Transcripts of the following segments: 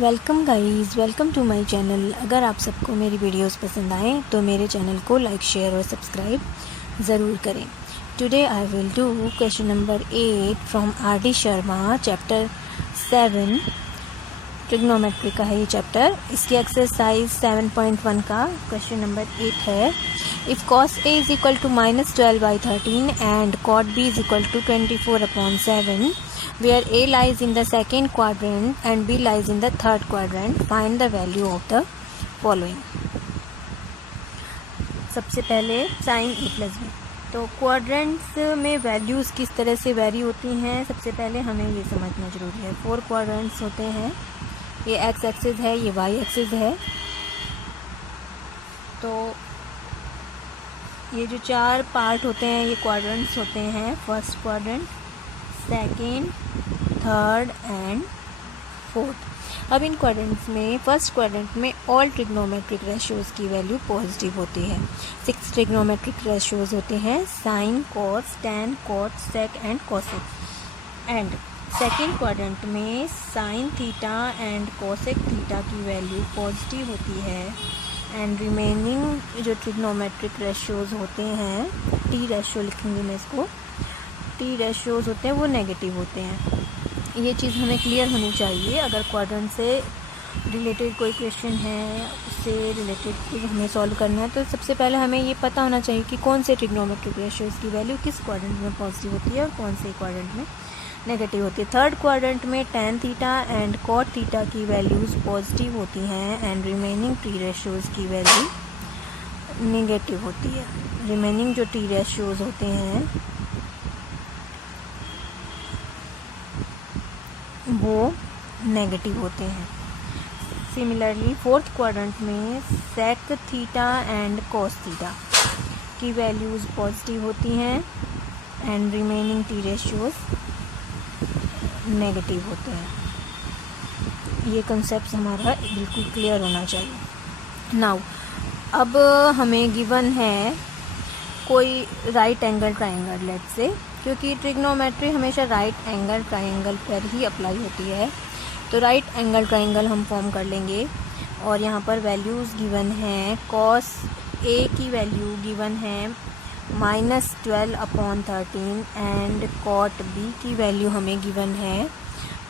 Welcome guys, welcome to my channel. अगर आप सबको मेरी वीडियोस पसंद आएँ तो मेरे चैनल को लाइक, शेयर और सब्सक्राइब ज़रूर करें। Today I will do question number 8 from RD. Sharma, chapter 7 trigonometry का है ये चैप्टर। इसकी एक्सरसाइज 7.1 का क्वेश्चन नंबर 8 है। If cos A is equal to -12/13 and cot B is equal to 24/7 where A lies in the second quadrant and B lies in the third quadrant, find the value of the following। सबसे पहले sin A plus B। तो quadrants में values किस तरह से very होती हैं, सबसे पहले हमें ये समझना ज़रूरी है। 4 क्वाड्रेंट्स होते हैं, ये एक्स एक्सिस है, ये वाई एक्सिस है। तो ये जो 4 पार्ट होते हैं ये क्वाड्रेंट्स होते हैं, first quadrant, second, third and fourth. अब इन क्वाड्रेंट्स में फर्स्ट क्वाड्रेंट में ऑल ट्रिग्नोमेट्रिक रेशियोज़ की वैल्यू पॉजिटिव होती है। 6 ट्रिग्नोमेट्रिक रेशियोज़ होते हैं, sine, cos, tan, cot, sec and cosec. And second quadrant में sine theta and cosec theta की वैल्यू पॉजिटिव होती है। एंड रिमेनिंग जो ट्रिग्नोमेट्रिक रेशियोज़ होते हैं, टी रेशियो लिखेंगे मैं इसको, टी रेशियोज़ होते हैं वो नेगेटिव होते हैं। ये चीज़ हमें क्लियर होनी चाहिए। अगर क्वाड्रेंट से रिलेटेड कोई क्वेश्चन है, उससे रिलेटेड कुछ हमें सॉल्व करना है, तो सबसे पहले हमें ये पता होना चाहिए कि कौन से ट्रिग्नोमेट्रिक रेशियोज़ की वैल्यू किस क्वाड्रेंट में पॉजिटिव होती है और कौन से क्वाड्रेंट में नेगेटिव होती है। थर्ड क्वाड्रेंट में tan theta and cot theta की वैल्यूज़ पॉजिटिव होती हैं एंड रिमेनिंग टी रेशियोज़ की वैल्यू नेगेटिव होती है। रिमेनिंग जो टी रेशियोज़ होते हैं वो नेगेटिव होते हैं। सिमिलरली फोर्थ क्वाड्रेंट में sec theta and cos theta की वैल्यूज़ पॉजिटिव होती हैं and remaining T ratios negative होते हैं। ये कंसेप्ट हमारा बिल्कुल क्लियर होना चाहिए। नाउ अब हमें गिवन है कोई right angle triangle, let's say, क्योंकि ट्रिग्नोमेट्री हमेशा राइट एंगल ट्राइंगल पर ही अप्लाई होती है। तो राइट एंगल ट्राइंगल हम फॉर्म कर लेंगे और यहाँ पर वैल्यूज़ गिवन हैं। कॉस ए की वैल्यू गिवन है -12/13 एंड कॉट बी की वैल्यू हमें गिवन है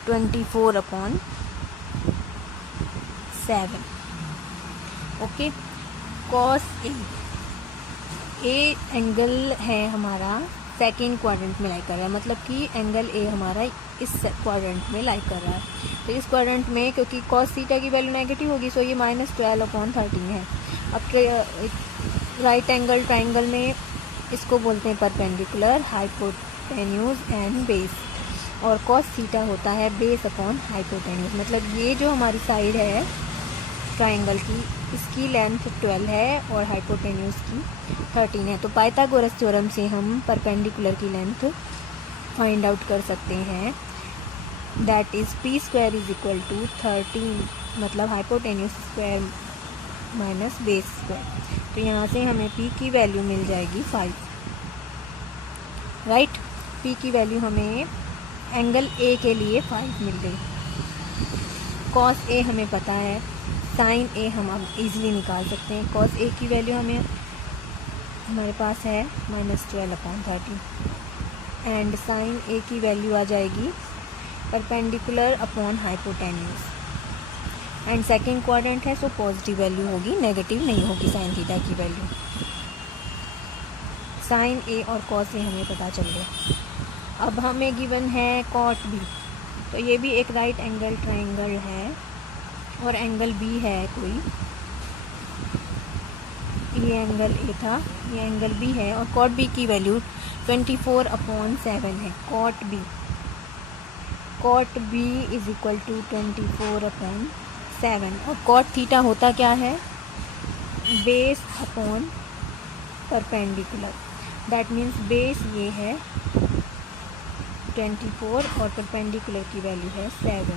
24/7। ओके, कॉस ए एंगल है हमारा सेकेंड क्वाड्रेंट में लाई कर रहा है, मतलब कि एंगल ए हमारा इस क्वाड्रेंट में लाई कर रहा है। तो इस क्वाड्रेंट में क्योंकि कॉस थीटा की वैल्यू नेगेटिव होगी, सो ये -12/13 है। अब राइट एंगल ट्राइंगल में इसको बोलते हैं परपेंडिकुलर, हाइपोटेन्यूज एंड बेस, और कॉस थीटा होता है बेस अपॉन हाइपोटेन्यूज। मतलब ये जो हमारी साइड है ट्राइंगल की, इसकी लेंथ 12 है और हाइपोटेन्यूज की 13 है। तो पाइथागोरस थ्योरम से हम परपेंडिकुलर की लेंथ फाइंड आउट कर सकते हैं। दैट इज़ p² = 13, मतलब hypotenuse square minus base square. तो यहाँ से हमें p की वैल्यू मिल जाएगी 5। राइट, p की वैल्यू हमें एंगल a के लिए 5 मिल गई। कॉस a हमें पता है, साइन ए हम अब ईज़िली निकाल सकते हैं। कॉस ए की वैल्यू हमारे पास है -12/13 एंड साइन ए की वैल्यू आ जाएगी perpendicular upon hypotenuse. And second quadrant है, सो पॉजिटिव वैल्यू होगी, नेगेटिव नहीं होगी साइन थीटा की वैल्यू। साइन ए और कॉस ए हमें पता चल गया। अब हमें गिवन है कॉट बी। तो ये भी एक राइट एंगल ट्राइंगल है और एंगल बी है कोई, ये एंगल ए था, ये एंगल बी है, और कॉट बी की वैल्यू 24/7 है। Cot B is equal to 24/7। और कॉट थीटा होता क्या है, base upon perpendicular. That means base ये है 24 और परपेंडिकुलर की वैल्यू है 7।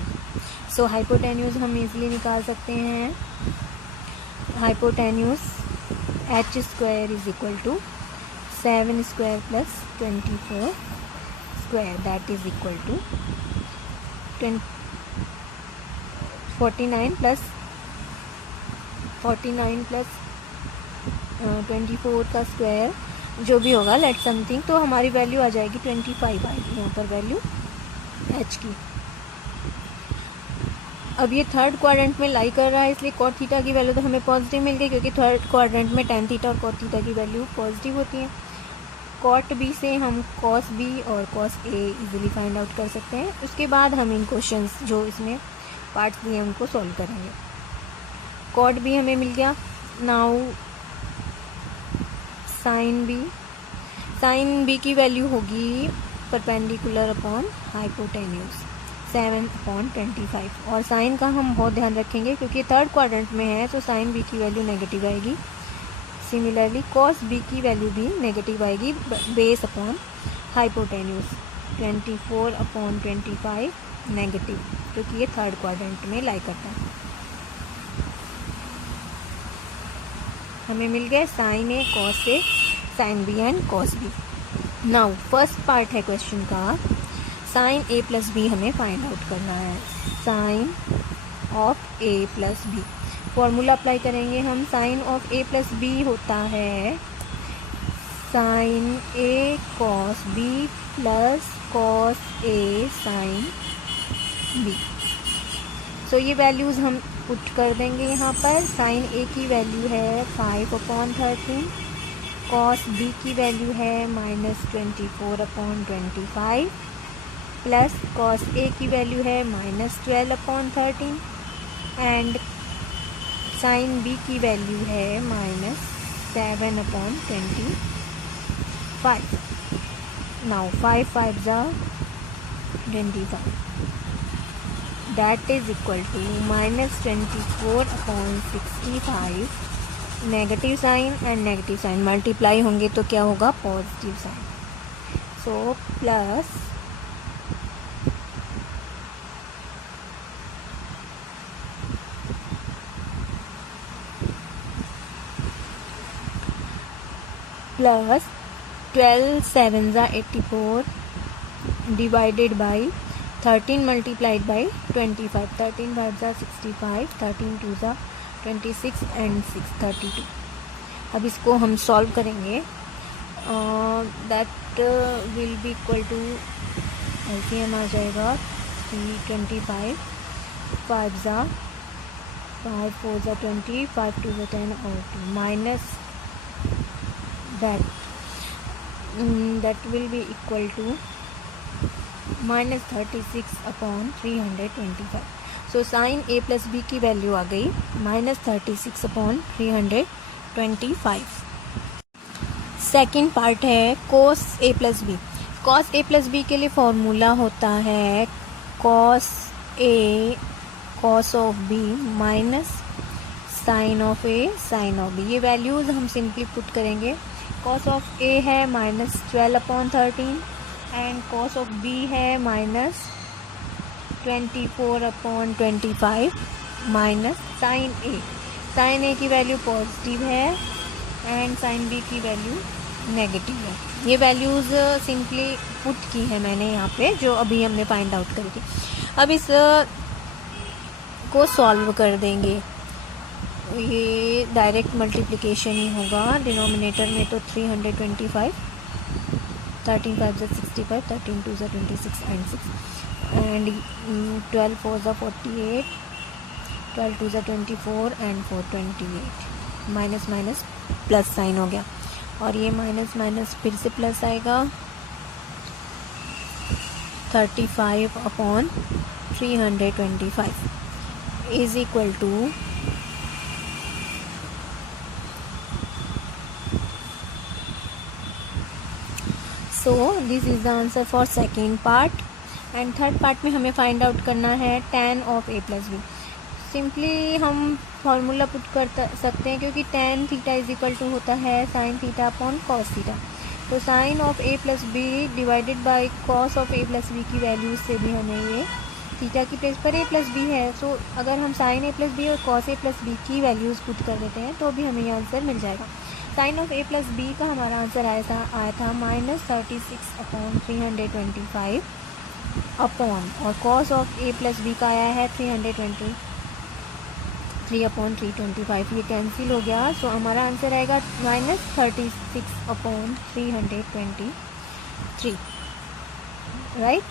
सो हाइपोटेन्यूज हम इजीली निकाल सकते हैं। Hypotenuse h² = 7² + 24², that is equal to 49 plus 24 का स्क्वायर जो भी होगा लेट समथिंग, तो हमारी वैल्यू आ जाएगी 25 आएगी यहाँ पर वैल्यू h की। अब ये थर्ड क्वाड्रेंट में लाई कर रहा है, इसलिए कॉट थीटा की वैल्यू तो हमें पॉजिटिव मिल गई, क्योंकि थर्ड क्वाड्रेंट में tan थीटा और कॉट थीटा की वैल्यू पॉजिटिव होती है। कॉट बी से हम कॉस बी और cos A easily find out कर सकते हैं। उसके बाद हम इन क्वेश्चंस जो इसमें पार्ट्स दिए उनको सॉल्व करेंगे। कॉट बी हमें मिल गया। नाउ साइन बी की वैल्यू होगी परपेंडिकुलर अपॉन हाइपोटेन्यूज 7/25, और साइन का हम बहुत ध्यान रखेंगे क्योंकि थर्ड क्वाड्रेंट में है, तो साइन बी की वैल्यू नेगेटिव आएगी। सिमिलरली कॉस बी की वैल्यू भी नेगेटिव आएगी बेस अपॉन हाइपोटेन्यूज 24/25 नेगेटिव, क्योंकि ये थर्ड क्वाड्रेंट में लाई करता है। हमें मिल गए sine A cos A sine B and cos B. Now first part है क्वेश्चन का, साइन ए प्लस बी हमें फाइंड आउट करना है। Sine of A plus B, formula apply करेंगे हम। Sine of A plus B होता है sine A cos B plus cos A sine B. So ये वैल्यूज़ हम पुट कर देंगे यहाँ पर। साइन ए की वैल्यू है 5/13, कॉस बी की वैल्यू है -24/25, प्लस कॉस ए की वैल्यू है -12/13, एंड साइन बी की वैल्यू है -7/25। नाउ 5 5 जा 25, that is equal to -24/65। Negative sine and negative sine multiply होंगे तो क्या होगा, positive sine. So plus plus 12 7 जा 84 डिवाइडेड बाई 13 मल्टीप्लाइड बाई 25, 13 5 जा 65, 13 2 जा 26 एंड 6 32। अब इसको हम सॉल्व करेंगे। That will be equal to LCM आ जाएगा 325, 5 जा 5 4 जा 20, 5 2 जा 10 और 2 minus that will be equal to -36/325। So sine A plus B की वैल्यू आ गई -36/325। सेकेंड पार्ट है cos A plus B. Cos A plus B के लिए फॉर्मूला होता है cos A cos of B minus sine of A sine of B. ये values हम सिंपली पुट करेंगे। कॉस ऑफ ए है -12/13 एंड कॉस ऑफ बी है -24/25 minus sine A. Sign ए की वैल्यू पॉजिटिव है एंड साइन बी की value negative है। ये वैल्यूज़ सिंपली पुट की है मैंने यहाँ पे, जो अभी हमने फाइंड आउट करी थी। अब इस को सॉल्व कर देंगे। ये डायरेक्ट मल्टीप्लिकेशन ही होगा। डिनोमिनेटर में तो 325, 13 5 65, 13 2 26 and 6 and 12 4 48, 12 2 24 and 4 28। Minus minus plus sign हो गया, और ये माइनस माइनस फिर से प्लस आएगा। 35/325 is equal to so this is the answer for second part. And third part में हमें फाइंड आउट करना है tan of A plus B. Simply हम फॉर्मूला पुट कर सकते हैं, क्योंकि tan theta is equal to होता है sine theta upon cos theta. तो sine of A plus B divided by cos of A plus B की वैल्यूज से भी हमें ये थीटा की प्लेस पर ए प्लस बी है, सो अगर हम साइन ए प्लस बी और कॉस ए प्लस बी की वैल्यूज़ पुट कर देते हैं तो भी हमें ये आंसर मिल जाएगा। Sine of A plus B का हमारा आंसर आया था -36/325 अपॉन, और cos of A plus B का आया है 325 3/325 ये कैंसिल हो गया, सो हमारा आंसर आएगा -36/323, राइट।